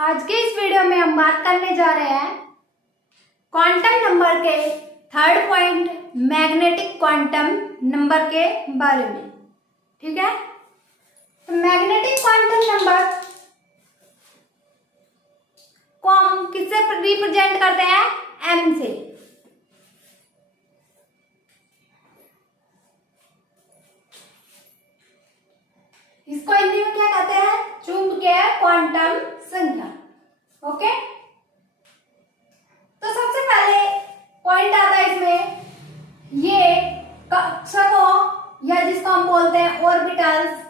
आज के इस वीडियो में हम बात करने जा रहे हैं क्वांटम नंबर के third point magnetic quantum number के बारे में। ठीक है, तो मैग्नेटिक क्वांटम नंबर को हम किससे रिप्रेजेंट करते हैं? एम से। इसको हिंदी में क्या कहते हैं? चुंबकीय क्वांटम संख्या। ओके, तो सबसे पहले पॉइंट आता है इसमें, ये कक्षकों या जिसको हम बोलते हैं ऑर्बिटल्स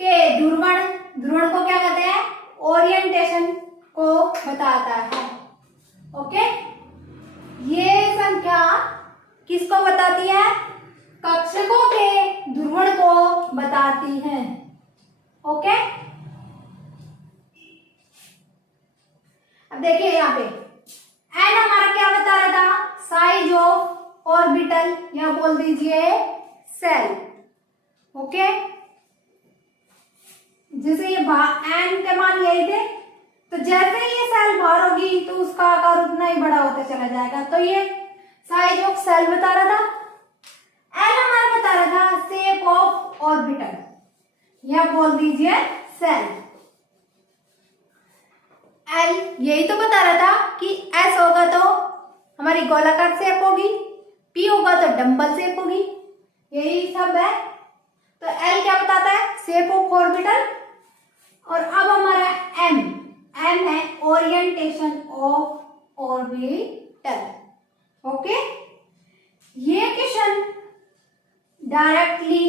के ध्रुवण को क्या कहते हैं? ओरिएंटेशन को बताता है। ओके, ये संख्या किसको बताती है? कक्षकों के ध्रुवण को बताती है। ओके, अब देखिए यहाँ पे एन हमारा क्या बता रहा था? साइज ऑफ ऑर्बिटल या बोल दीजिए सेल। ओके, जैसे ये एन के मान यही थे, तो जैसे ये सेल बाहर होगी तो उसका आकार उतना ही बड़ा होता चला जाएगा। तो ये साइज ऑफ सेल बता रहा था। एन हमारा बता रहा था शेप ऑफ ऑर्बिटल या बोल दीजिए सेल। एल यही तो बता रहा था कि एस होगा तो हमारी गोलाकार शेप होगी, पी होगा तो डंबल शेप होगी, यही सब है। तो एल क्या बताता है? Shape of orbital. और अब हमारा एम है ओरिएंटेशन ऑफ ऑर्बिटल। ओके, ये क्वेश्चन डायरेक्टली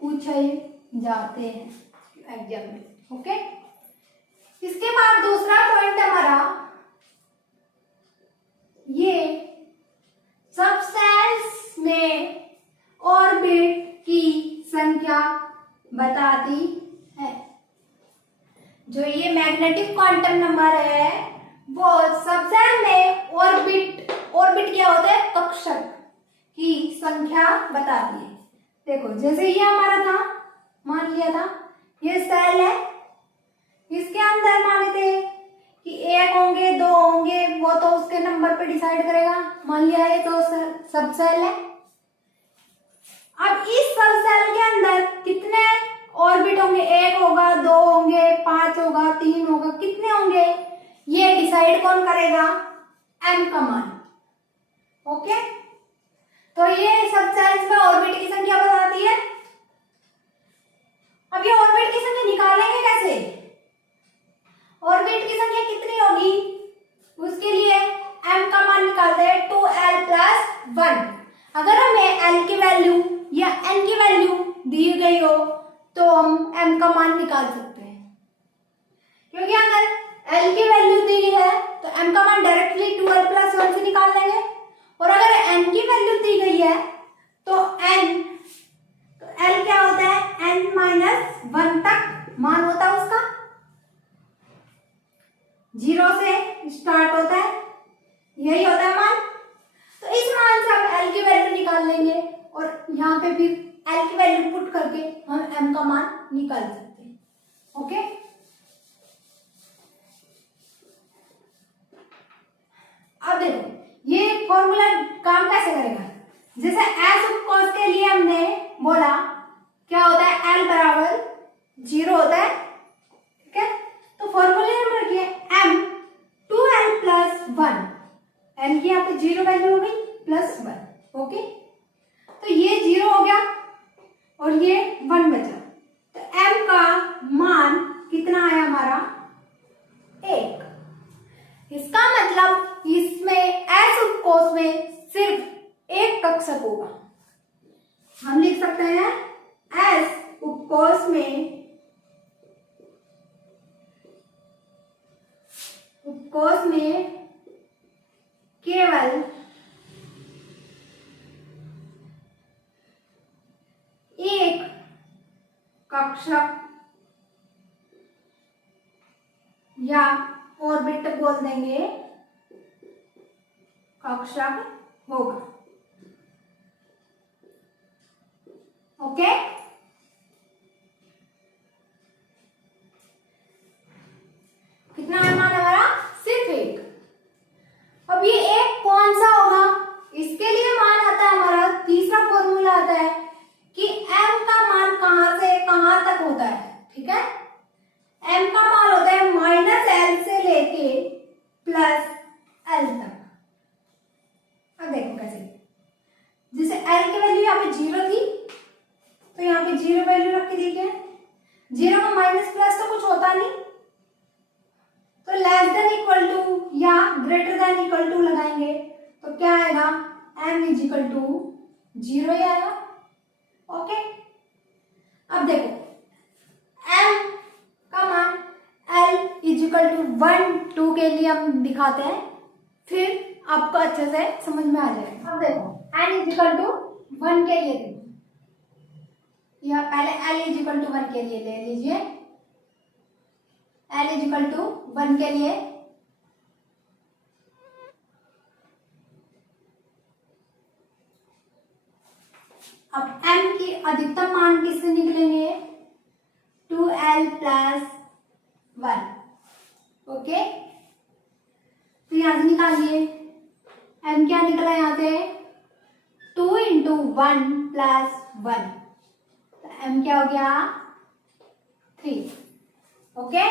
पूछे जाते हैं एग्जाम में। ओके, इसके बाद दूसरा पॉइंट हमारा ये सबसेल्स में ऑर्बिट की संख्या बताती है। जो ये मैग्नेटिक क्वांटम नंबर है वो सबसेल में ऑर्बिट क्या होता है? कक्षक की संख्या बताती है। देखो, जैसे ये हमारा था, मान लिया था ये सेल है, इसके अंदर मान लेते कि एक होंगे, दो होंगे, वो तो उसके नंबर पे डिसाइड करेगा। मान लिया ये तो सब सेल है। अब इस सब सेल के अंदर कितने ऑर्बिट होंगे? एक होगा, दो होंगे, पांच होगा, तीन होगा, कितने होंगे ये डिसाइड कौन करेगा? एम का मान। ओके, तो ये सब सेल्स में ऑर्बिट की संख्या बताती है। अब ये ऑर्बिट की संख्या निकालेंगे कैसे? ऑर्बिट की संख्या कितनी होगी उसके लिए m का मान निकालते हैं 2l+1। अगर हमें l की वैल्यू या n की वैल्यू दी गई हो तो हम m का मान निकाल सकते हैं, क्योंकि अगर l की वैल्यू दी गई है तो m का मान डायरेक्टली 2l+1 से निकाल लेंगे। और अगर n की वैल्यू दी गई है तो l क्या होता है? n-1 तक मान होता है उसका, 0 से स्टार्ट होता है, यही होता है मान। तो इस मान से हम l की वैल्यू निकाल लेंगे और यहाँ पे भी l की वैल्यू पुट करके हम m का मान निकाल सकते हैं। ओके, अब देखो ये फॉर्मूला काम कैसे करेगा। जैसे s cos के लिए हमने बोला क्या होता है? l बराबर 0 होता है। ठीक है, तो फॉर्मूले में रखिए m 2l+1। l की यहाँ पे 0 वैल्यू हो गई +1। ओके, तो ये 0 हो गया और ये 1 बचा, तो m का मान कितना आया हमारा? 1। इसका मतलब इसमें s उपकोष में सिर्फ एक कक्षक होगा। हम लिख सकते हैं s उपकोष में केवल एक कक्षक या ऑर्बिट बोल देंगे, कक्षक होगा। ओके, कितना मान हमारा? ठीक है। m का मान होता है -l से लेके +l तक। अब देखो कैसे, जैसे l की वैल्यू यहाँ पे 0 थी तो यहाँ पे 0 वैल्यू रख के देखिए, 0 का माइनस प्लस तो कुछ होता नहीं, तो लेस देन इक्वल टू या ग्रेटर देन इक्वल टू लगाएंगे तो क्या आएगा, m इज इक्वल टू 0 ही आएगा। ओके, अब देखो m का मान l इज इक्वल टू 1 2 के लिए हम दिखाते हैं, फिर आपको अच्छे से समझ में आ जाएगा। अब देखो n इज इक्वल टू 1 के लिए देखो, यह पहले l इज इक्वल टू 1 के लिए ले लीजिए, l इज इक्वल टू 1 के लिए अब m की अधिकतम मान किससे निकलेंगे, 2l प्लस 1। ओके, तो यहां से निकालिए, m क्या निकला यहाँ से, 2 इंटू 1 प्लस 1, तो m क्या हो गया 3। ओके,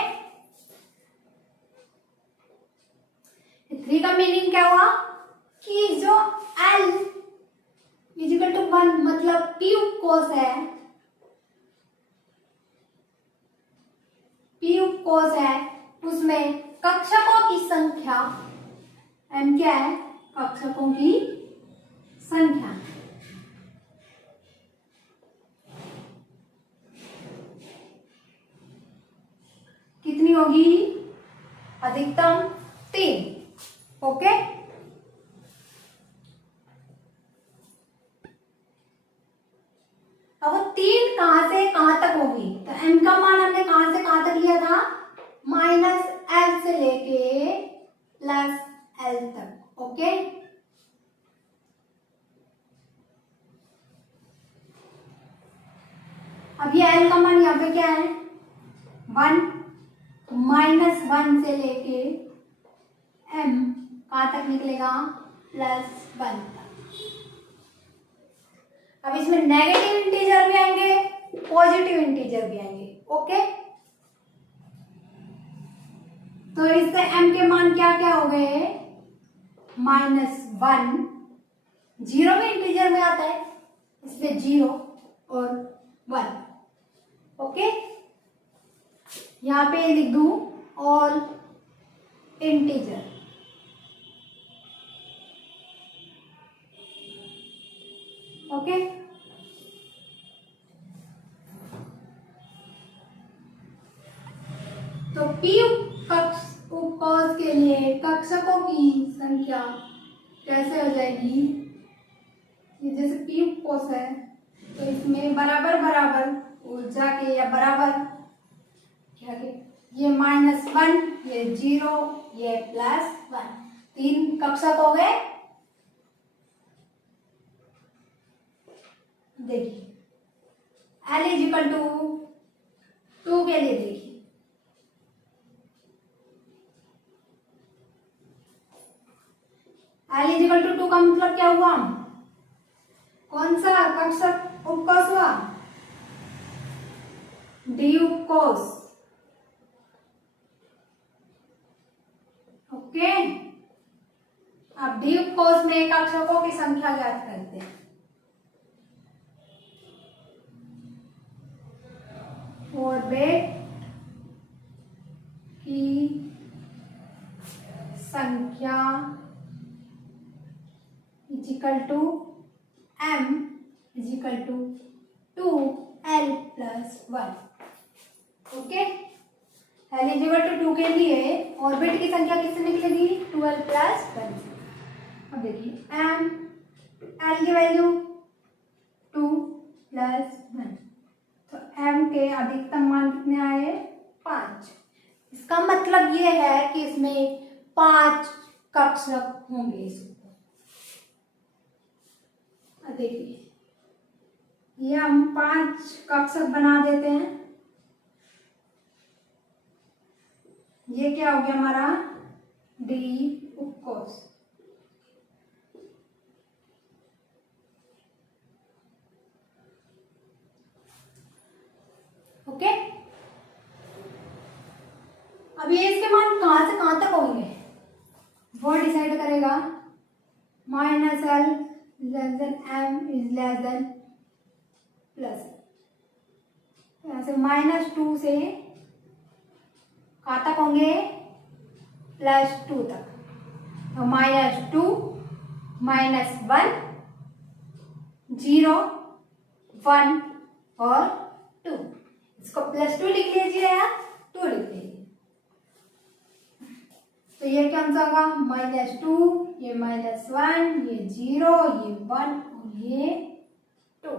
3 का मीनिंग क्या हुआ कि जो l इजिकल टू 1 मतलब क्यूब कोस है, क्यूब कोस है, उसमें कक्षकों की संख्या m क्या है, कक्षकों की संख्या। कितनी होगी, अधिकतम 3। ओके, अब वो 3 कहां से कहां तक होगी, तो m का मान हमने कहां से कहां तक लिया था, -l से लेके +l तक। ओके, अब ये l का मान यहाँ पे क्या है 1, -1 से लेके m कहां तक निकलेगा, +1 तक। अब इसमें नेगेटिव इंटीजर भी आएंगे, पॉजिटिव इंटीजर भी आएंगे। ओके, तो इससे m के मान क्या क्या हो गए, -1, 0 भी इंटीजर में आता है इसलिए 0 और 1। ओके, यहाँ पे लिख दूं ऑल इंटीजर। ओके, तो p उपकोष के लिए कक्षकों की संख्या कैसे हो जाएगी, ये जैसे p उपकोष है तो इसमें बराबर बराबर ऊर्जा के या बराबर क्या के, ये -1, ये 0, ये +1, 3 कक्षक हो गए। देखिए l इज इक्वल टू 2 के लिए देखिए, l इज इक्वल टू 2 का मतलब क्या हुआ, कौन सा कक्षक उपकोष हुआ, d उपकोष। ओके, अब d उपकोष में कक्षकों की संख्या ज्ञात करते हैं। ऑर्बिट की संख्या is equal to m is equal to 2l plus 1। Okay, l is equal to 2 के लिए ऑर्बिट की संख्या किससे निकलेगी, 2l प्लस 1। अब देखिए m, l की वैल्यू 2 प्लस 1, तो m के अधिकतम मान कितने आए, 5। इसका मतलब ये है कि इसमें 5 कक्षक होंगे इसको। देखिए ये हम 5 कक्षक बना देते हैं, ये क्या हो गया हमारा d उपकोष। ओके, अब ये इसके मान कहाँ से कहाँ तक होंगे वो डिसाइड करेगा। Minus L less than M is less than plus, यहाँ से -2 से कहाँ तक होंगे, +2 तक। तो -2 -1 0 1 और 2, इसको +2 लिख लीजिए या 2 लिख लीजिए। तो ये क्या आंसर होगा, -2, ये -1, ये 0, ये 1 और ये 2।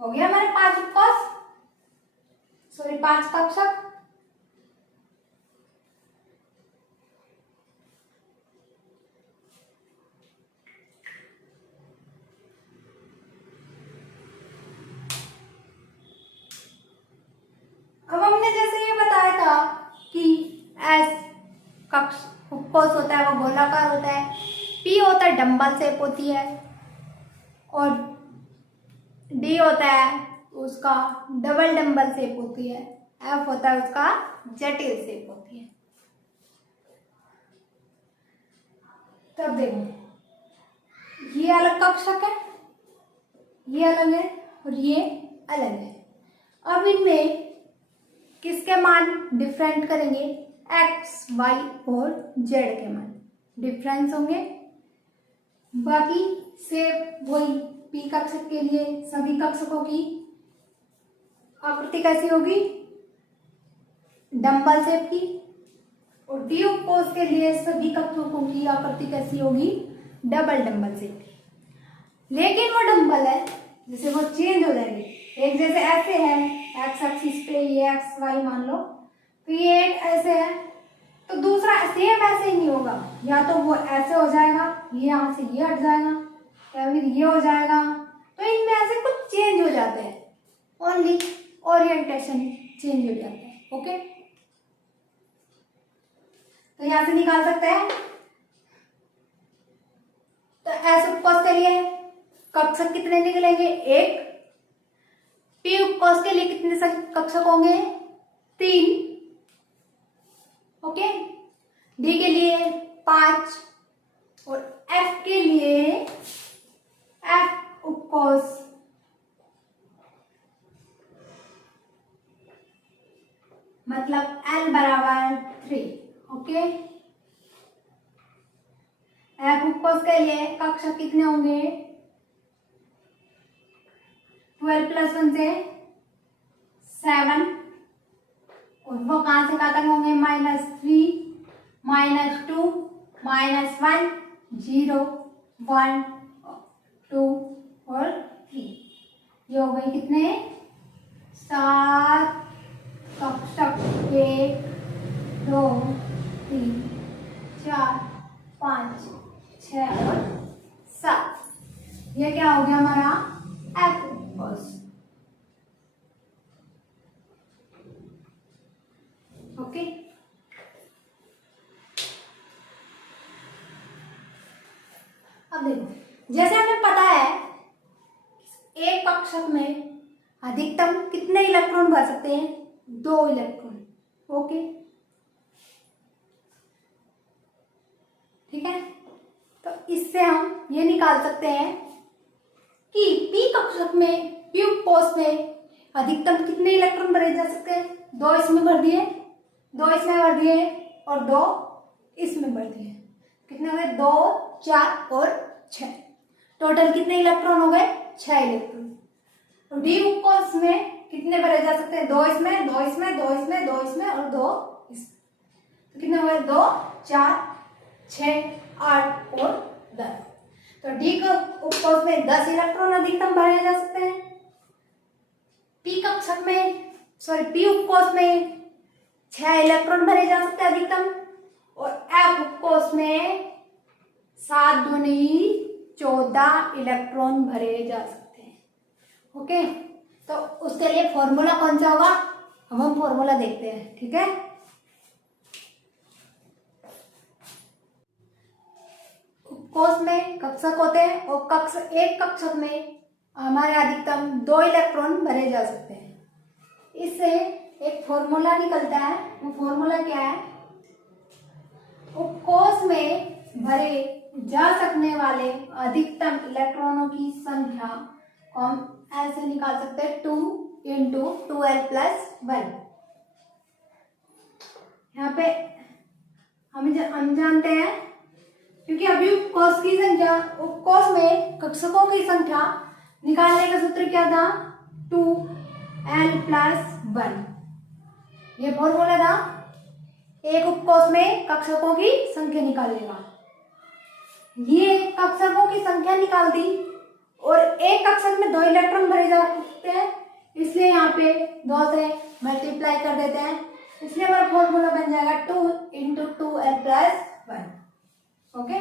हो गया हमारे 5 उत्कर्ष, सॉरी 5 कक्षक। अब हमने जैसे ये बताया था कि एस कक्ष कोष होता है वो गोलाकार होता है, पी होता है डंबल शेप होती है, और डी होता है उसका डबल डंबल शेप होती है, एफ होता है उसका जटिल शेप होती है। तब देखो ये अलग कक्षक है, ये अलग है और ये अलग है। अब इनमें किसके मान डिफरेंट करेंगे, एक्स वाई और जेड के मान डिफरेंस होंगे। बाकी सेम वही पी कक्षक के लिए सभी कक्षकों की आकृति कैसी होगी, डंबल शेप की, और डी उपकोष के लिए सभी कक्षकों की आकृति कैसी होगी, डबल डंबल शेप की। लेकिन वो डंबल है जैसे वो चेंज हो जाएंगे, एक जैसे ऐसे है एक्स एक्सिस पे ये एक्स वाई मान लो, तो ये एक ऐसे है तो दूसरा सेम ऐसे ही नहीं होगा, या तो वो ऐसे हो जाएगा, ये यहाँ से ये हट जाएगा, या फिर ये हो जाएगा। तो इनमें ऐसे कुछ चेंज हो जाते हैं, ओनली ओरिएंटेशन चेंज हो जाते हैं। ओके, तो यहाँ से निकाल सकते हैं। तो एस उपकोष के लिए कक्षक कितने निकलेंगे, एक। पी उपकोष के लिए कितने कक्षक होंगे, 3। ओके, डी के लिए 5 और एफ के लिए एफ उपकोष मतलब L बराबर 3। ओके, एफ उपकोष के लिए कक्षक कितने होंगे, 12 + 1 से 7, और वो कहां से कहां तक होंगे, -3 -2 -1 0 1 2 और 3। ये हो गए कितने, 7 कक्षक, 1 2 3 4 5 6 और 7। ये क्या हो गया हमारा एफ उपकोष। ओके, अब देखो जैसे हमें पता है एक कक्षक में अधिकतम कितने इलेक्ट्रॉन भर सकते हैं, 2 इलेक्ट्रॉन। ओके, ठीक है, तो इससे हम ये निकाल सकते हैं कि पी कक्षक में, पी उपकोष में अधिकतम कितने इलेक्ट्रॉन भरे जा सकते हैं, 2 इसमें भर दिए, 2 इसमें भर दिए और 2 इसमें भर दिए। कितने हो गए, 2 4 और 6, टोटल कितने इलेक्ट्रॉन हो गए, 6 इलेक्ट्रॉन। तो डी उपकोष में कितने भरे जा सकते हैं, 2 इसमें 2 इसमें 2 इसमें 2 इसमें और 2 इसमें। तो कितने हो गए, 2 4 6 8 और 10। तो डी उपकोष में 10 इलेक्ट्रॉन अधिकतम भरे जा सकते हैं। पी कक्षक में, सॉरी पी उपकोष में 6 इलेक्ट्रॉन भरे जा सकते हैं अधिकतम, और एफ उपकोष में 7 दूनी 14 इलेक्ट्रॉन भरे जा सकते हैं। ओके, तो उसके लिए फॉर्मूला कौन सा होगा, अब हम फॉर्मूला देखते हैं। ठीक है, उपकोष में कक्षक होते हैं और एक कक्षक में हमारे अधिकतम 2 इलेक्ट्रॉन भरे जा सकते हैं। इससे एक फॉर्मूला निकलता है। वो फॉर्मूला क्या है? उपकोष में भरे जा सकने वाले अधिकतम इलेक्ट्रॉनों की संख्या को हम ऐसे निकाल सकते हैं 2 इंटू 2l+1। यहाँ पे हम जानते हैं, क्योंकि अभी उपकोष में कक्षकों की संख्या निकालने का सूत्र क्या था? 2l+1। ये फॉर्मूला था एक उपकोष में कक्षकों की संख्या निकालने का। ये कक्षकों की संख्या निकाल दी और एक कक्षक में 2 इलेक्ट्रॉन भरे जा सकते हैं, इसलिए यहाँ पे 2 से मल्टीप्लाई कर देते हैं, इसलिए हमारा फॉर्मूला बन जाएगा 2 इंटू 2l+1। ओके,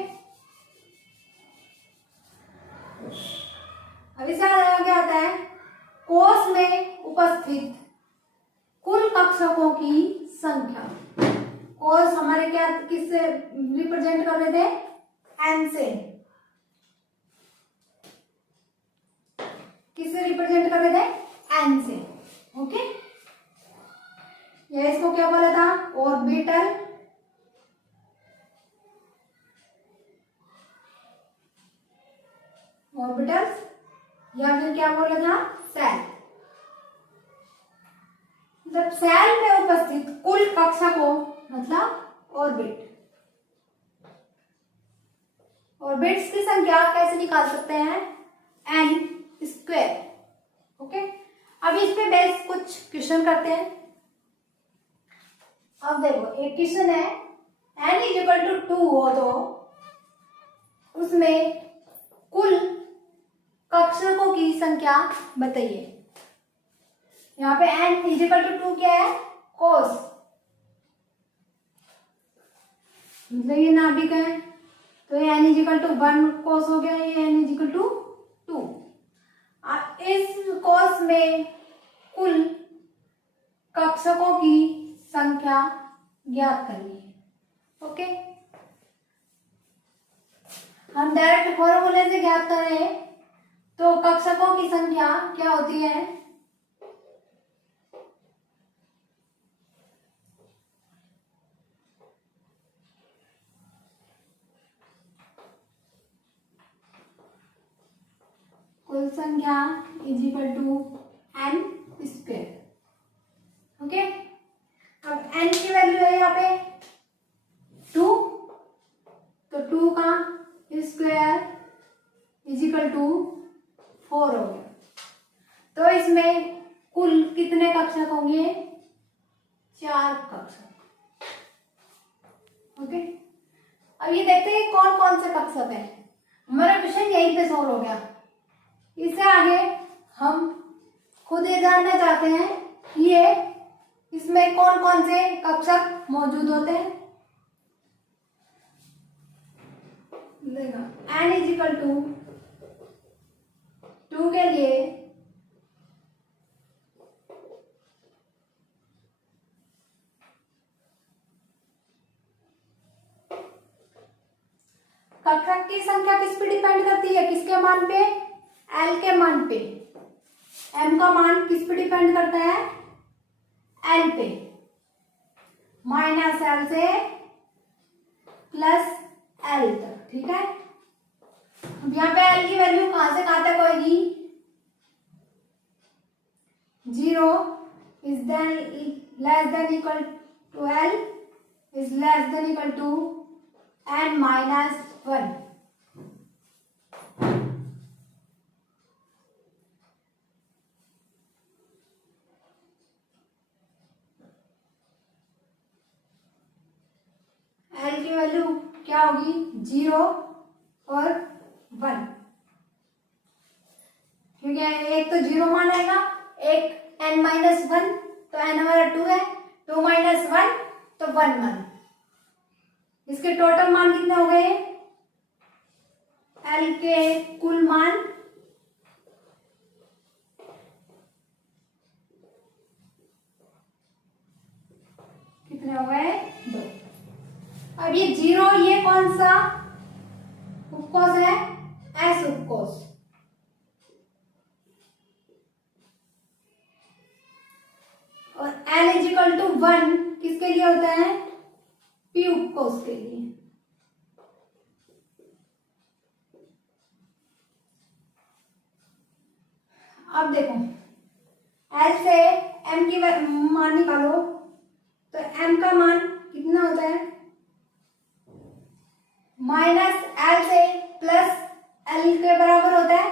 अब इससे आगे आता है कोष में उपस्थित कुल कक्षकों की संख्या। कोष हमारे क्या किससे रिप्रेजेंट कर रहे थे? n से। किससे रिप्रेजेंट कर रहे थे? n से। ओके, ये इसको क्या बोला था? ऑर्बिटल। ऑर्बिटल्स, या फिर क्या बोला था? सेल। जब सेल में उपस्थित कुल कक्षकों मतलब ऑर्बिट। ऑर्बिट्स की संख्या कैसे निकाल सकते हैं? n²। ओके, अब इस पे बेस कुछ क्वेश्चन करते हैं। अब देखो, एक क्वेश्चन है n = 2 हो तो उसमें कुल कक्षकों की संख्या बताइए। यहाँ पे n = 2 क्या है? कोष, मतलब ये नाभिक है, तो ये n = 1 कोष हो गया, ये n = 2। इस कोष में कुल कक्षकों की संख्या ज्ञात करनी है। ओके, हम डायरेक्ट फॉर्मूले से ज्ञात करें तो कक्षकों की संख्या क्या होती है? कुल संख्या = n²। ओके, अब n की वैल्यू है यहाँ पे 2, तो 2 का स्क्वायर = 4 हो गया। तो इसमें कुल कितने कक्षक होंगे? 4 कक्षक। ओके, अब ये देखते हैं कौन कौन से कक्षक है। हमारा क्वेश्चन यहीं पे सॉल्व हो गया। इससे आगे हम खुद ये जानना चाहते हैं कि ये इसमें कौन कौन से कक्षक मौजूद होते हैं। देखो, n = 2 के लिए कक्षक की संख्या किस पे डिपेंड करती है? किसके मान पे? L के मान पे। M का मान किस पे डिपेंड करता है? L पे। -L से +L तक, ठीक है। अब यहाँ पे L की वैल्यू कहां से कहां तक होगी? 0 is less than equal to L is less than equal to n - 1। L की वैल्यू क्या होगी? 0 और 1, क्योंकि एक तो 0 मान आएगा, एक n - 1, तो n हमारा 2 है, 2 - 1 तो 1 मान। इसके टोटल मान कितने हो गए? L के कुल मान कितने हो गए? 2। अब ये 0, ये कौन सा उपकोष है? S उपकोष। और n इज इक्वल टू 1 किसके लिए होता है? p उपकोष के लिए। अब देखो L से m की मान निकालो, तो m का मान कितना होता है? माइनस L से प्लस L के बराबर होता है।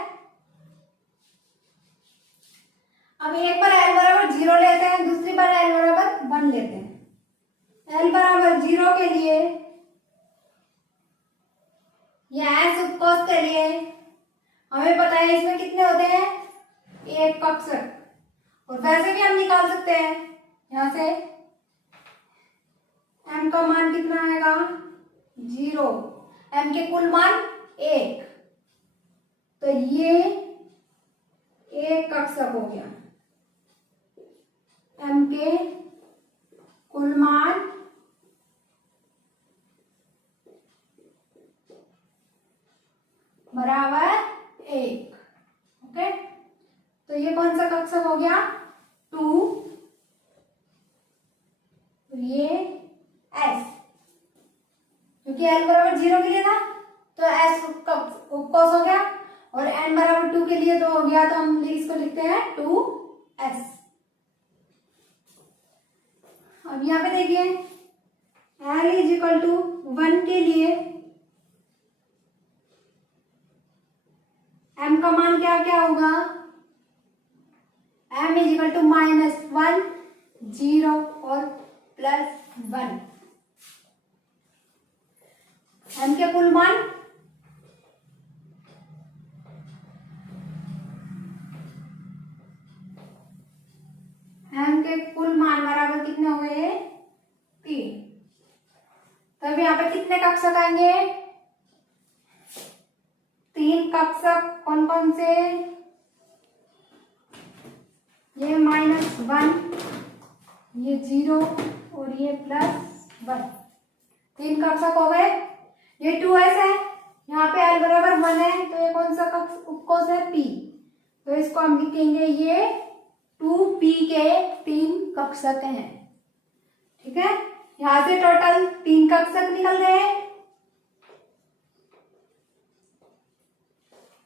अब एक बार L बराबर 0 लेते हैं, दूसरी बार L बराबर 1 लेते हैं। L बराबर 0 के लिए या S उपकोष के लिए हमें पता है इसमें कितने होते हैं? एक कक्षक। और वैसे भी हम निकाल सकते हैं यहां से m का मान कितना आएगा? 0। m के कुल मान 1, तो ये एक कक्षक हो गया। m के कुल मान बराबर 1। ओके, तो ये कौन सा कक्षक हो गया? 2। ये S, क्योंकि L बराबर 0 के लिए था तो S उपकोष हो गया, और n बराबर 2 के लिए तो हो गया, तो हम इसको लिखते हैं 2S। अब यहाँ पे देखिए L इज इक्वल टू 1 के लिए m का मान क्या क्या होगा? m इज इक्वल टू -1, 0 और +1। m के कुल मान बराबर कितने हुए? 3। तब यहाँ पे कितने कक्षक आएंगे? 3 कक्षक। कौन कौन से? ये -1, ये 0 और ये +1। 3 कक्षक हो गए। ये 2s है, यहाँ पे l बराबर 1 है, तो ये कौन सा उपकोष है? p। तो इसको हम लिखेंगे ये 2p के 3 कक्षक हैं। ठीक है, यहाँ से टोटल 3 कक्षक निकल गए,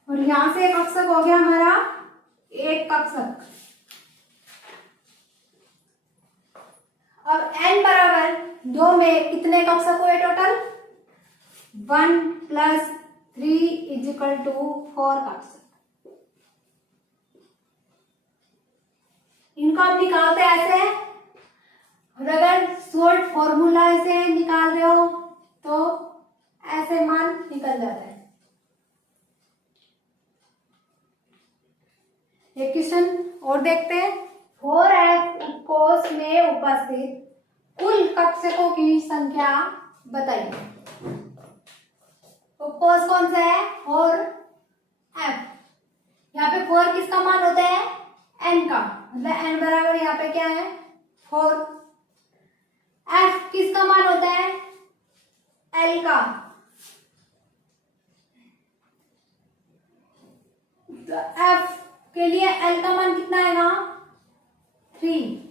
और यहाँ से कक्षक हो गया हमारा एक कक्षक। अब n बराबर 2 में कितने कक्षक हुए टोटल? 1 + 3 = 4 कक्षक। इनको आप निकालते ऐसे, और अगर शॉर्ट फॉर्मूला से निकाल रहे हो तो ऐसे मान निकल जाता है। एक क्वेश्चन और देखते हैं। 4f उपकोष में उपस्थित कुल कक्षकों की संख्या बताइए। उपकोष कौन सा है? 4f। यहाँ पे 4 किसका मान होता है? n का, मतलब n बराबर यहाँ पे क्या है? 4। f किसका मान होता है? l का, तो f के लिए l का मान कितना आएगा? 3।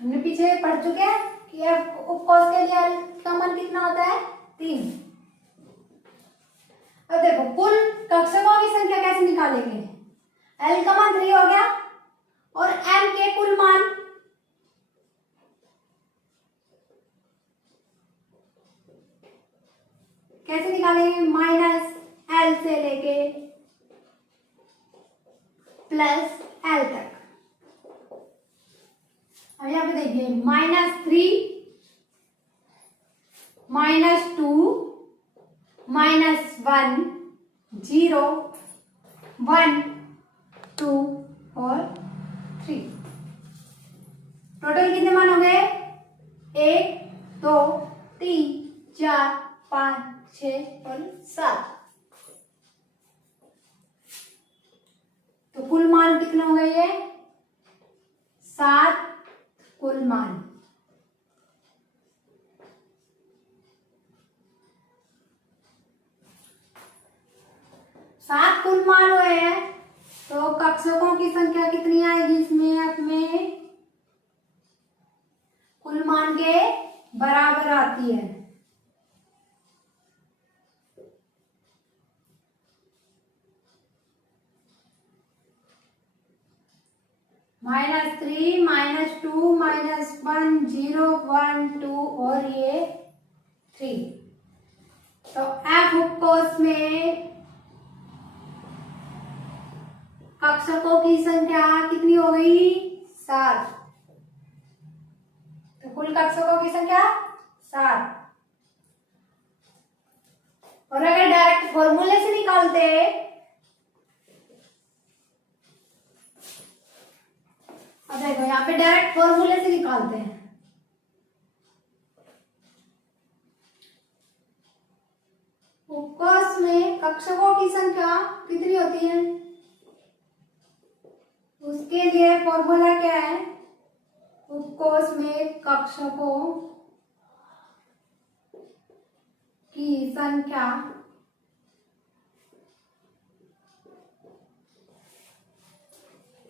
हमने पीछे पढ़ चुके हैं कि f उपकोष के लिए l का मान कितना होता है? 3। अब देखो कुल कक्षकों की संख्या कैसे निकालेंगे? l का मान 3 हो गया, और m के कुल मान कैसे निकालेंगे? -l से लेके +l तक। अब यहाँ पे देखिए -3, -2, -1, 0, 1, 2 और 3। टोटल कितने मान हो गए? 1, 2, 3, 4, 5, 6 और 7। तो कुल मान कितना हो गए? ये 7 कुल मान। सात कुल मान हुए हैं, तो कक्षकों की संख्या कितनी आएगी इसमें? F में कुल मान के बराबर आती है। -3, -2, -1, 0, 1, 2 और ये 3। तो F उपकोष में कक्षकों की संख्या कितनी हो गई? 7। तो कुल कक्षकों की संख्या 7। और अगर डायरेक्ट फॉर्मूले से निकालते, अब देखो यहाँ पे डायरेक्ट फॉर्मूले से निकालते हैं। उपकोष में कक्षकों की संख्या कितनी होती है? उसके लिए फॉर्मूला क्या है? उपकोष में कक्षकों की संख्या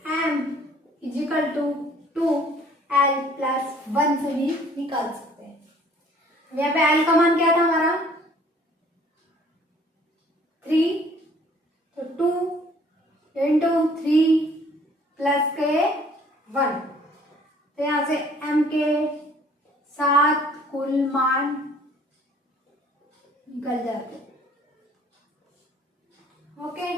m इजिकल टू 2l + 1 से भी निकाल सकते हैं। यहाँ पे l का मान क्या था हमारा? 3, तो 2 × 3 प्लस के 1, तो यहाँ से m के 7 कुल मान निकल जाते हैं। ओके,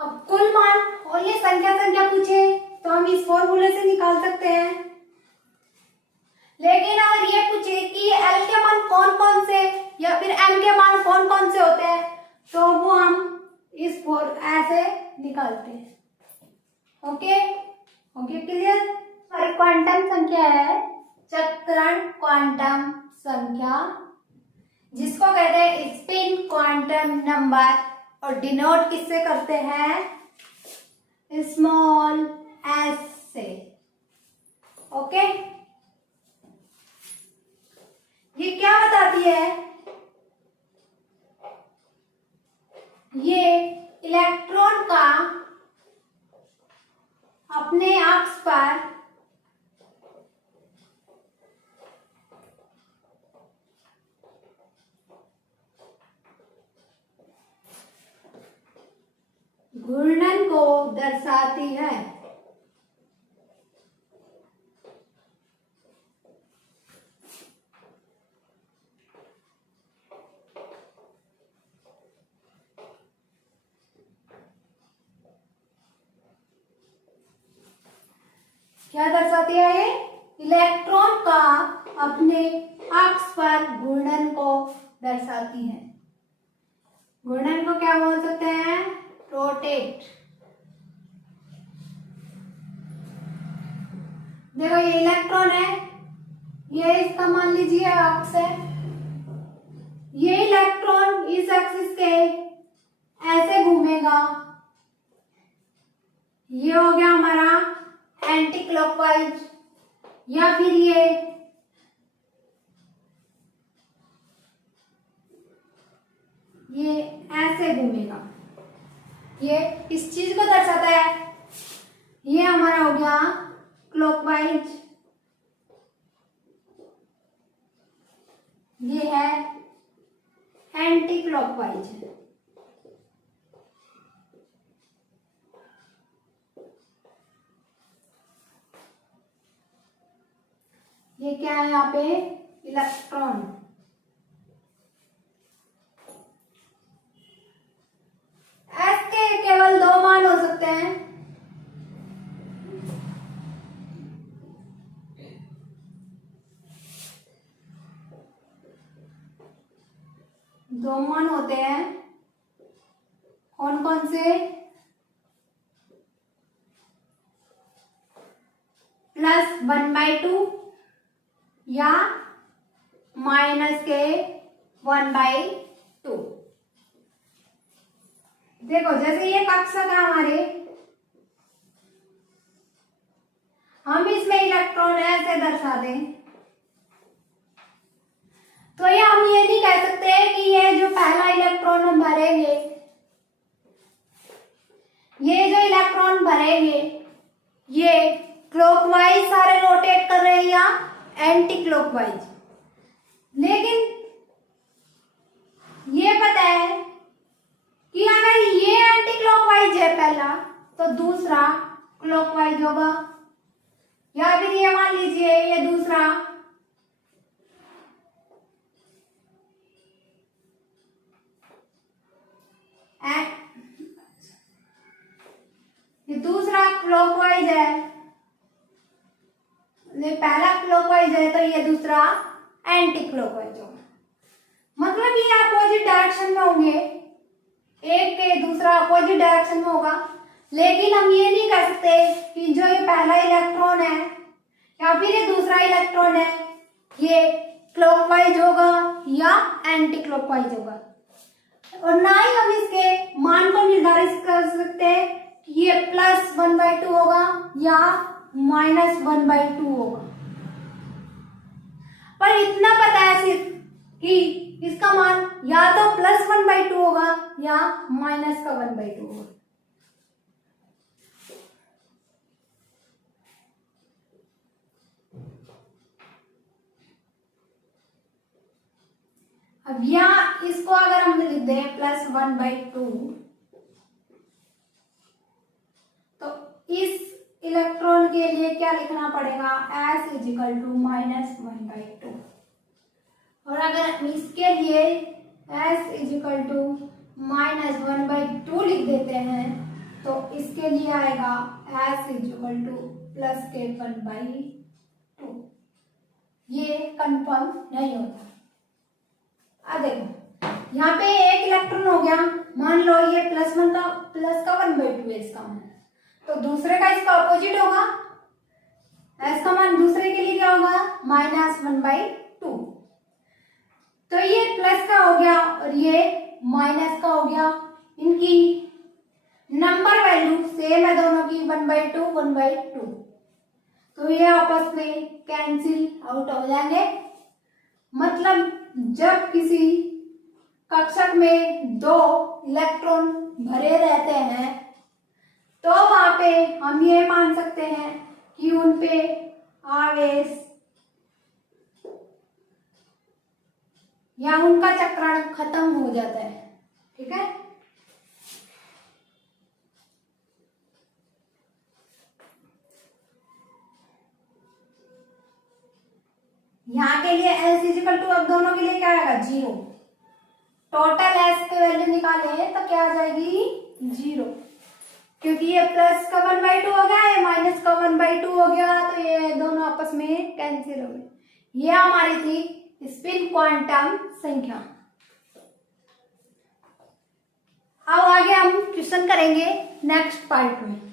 अब कुल मान और ये संख्या पूछे तो हम इस फॉर्मूले से निकाल सकते हैं। लेकिन अगर ये पूछे कि L के मान कौन कौन से या फिर M के मान कौन कौन से होते हैं, तो वो हम इस ऐसे निकालते हैं। Okay, clear? हमारी क्वांटम संख्या है चक्रण क्वांटम संख्या, जिसको कहते हैं स्पिन क्वांटम नंबर, और डिनोट किससे करते हैं? स्मॉल s से। ओके, ये क्या बताती है? ये इलेक्ट्रॉन का अपने अक्ष पर घूर्णन को दर्शाती है। क्या दर्शाती है ये? इलेक्ट्रॉन का अपने अक्ष पर घूर्णन को दर्शाती है। घूर्णन को क्या बोल सकते हैं? रोटेट। देखो ये इलेक्ट्रॉन है, ये इसका मान लीजिए अक्ष है। ये इलेक्ट्रॉन इस एक्सिस के ऐसे घूमेगा, ये हो गया हमारा एंटी क्लॉकवाइज, या फिर ये ऐसे घूमेगा। ये इस चीज को दर्शाता है। ये हमारा हो गया क्लॉकवाइज, ये है एंटी क्लॉकवाइज। ये क्या है यहाँ पे? इलेक्ट्रॉन। एस के केवल 2 मान हो सकते हैं। दो मान होते हैं, कौन कौन से? +1/2 या -1/2। देखो जैसे ये कक्षक है हमारे, हम इसमें इलेक्ट्रॉन ऐसे दर्शा दें तो ये हम ये नहीं कह सकते कि ये जो पहला इलेक्ट्रॉन हम भरेंगे, ये जो इलेक्ट्रॉन भरेंगे ये क्लॉकवाइज सारे रोटेट कर रहे हैं या एंटी क्लॉकवाइज। लेकिन ये पता है कि अगर ये एंटी क्लॉकवाइज है पहला तो दूसरा क्लॉकवाइज होगा, या फिर ये मान लीजिए ये दूसरा क्लॉकवाइज है, ये पहला क्लॉकवाइज है तो ये दूसरा एंटी क्लॉकवाइज होगा। मतलब ये अपोजिट डायरेक्शन में होंगे, एक के दूसरा अपोजिट डायरेक्शन में होगा। लेकिन हम ये नहीं कह सकते कि जो ये पहला इलेक्ट्रॉन है या फिर ये दूसरा इलेक्ट्रॉन है ये क्लॉकवाइज होगा या एंटी क्लॉकवाइज होगा। और ना ही हम इसके मान को निर्धारित कर सकते हैं कि ये +1/2 होगा या -1/2 होगा। पर इतना पता है सिर्फ कि इसका मान या तो +1/2 होगा या -1/2 होगा। अब यहाँ इसको अगर हम लिख दें +1/2 तो इस इलेक्ट्रॉन के लिए क्या लिखना पड़ेगा, S = -1/2। और अगर हम इसके लिए S = -1/2 लिख देते हैं तो इसके लिए आएगा S = +1/2। ये कंफर्म नहीं होता। अब देखो यहाँ पे एक इलेक्ट्रॉन हो गया, मान लो ये +1 का +1/2 है इसका मान, तो दूसरे का इसका अपोजिट होगा, S का मान दूसरे के लिए क्या होगा, -1/2। तो ये प्लस का हो गया और ये माइनस का हो गया। इनकी नंबर वैल्यू सेम है दोनों की, 1/2 1/2, तो ये आपस में कैंसिल आउट हो जाएंगे। मतलब जब किसी कक्षक में 2 इलेक्ट्रॉन भरे रहते हैं तो वहां पे हम ये मान सकते हैं कि उन पे आवेश या उनका चक्रण खत्म हो जाता है। ठीक है, यहाँ के लिए S = अब दोनों के लिए क्या आएगा, 0। टोटल S के वैल्यू निकाले तो क्या आ जाएगी, 0, क्योंकि ये प्लस का 1/2 हो गया, ये माइनस का 1/2 हो गया, तो ये दोनों आपस में कैंसिल हो गए। ये हमारी थी स्पिन क्वांटम संख्या। अब आगे हम क्वेश्चन करेंगे नेक्स्ट पार्ट में।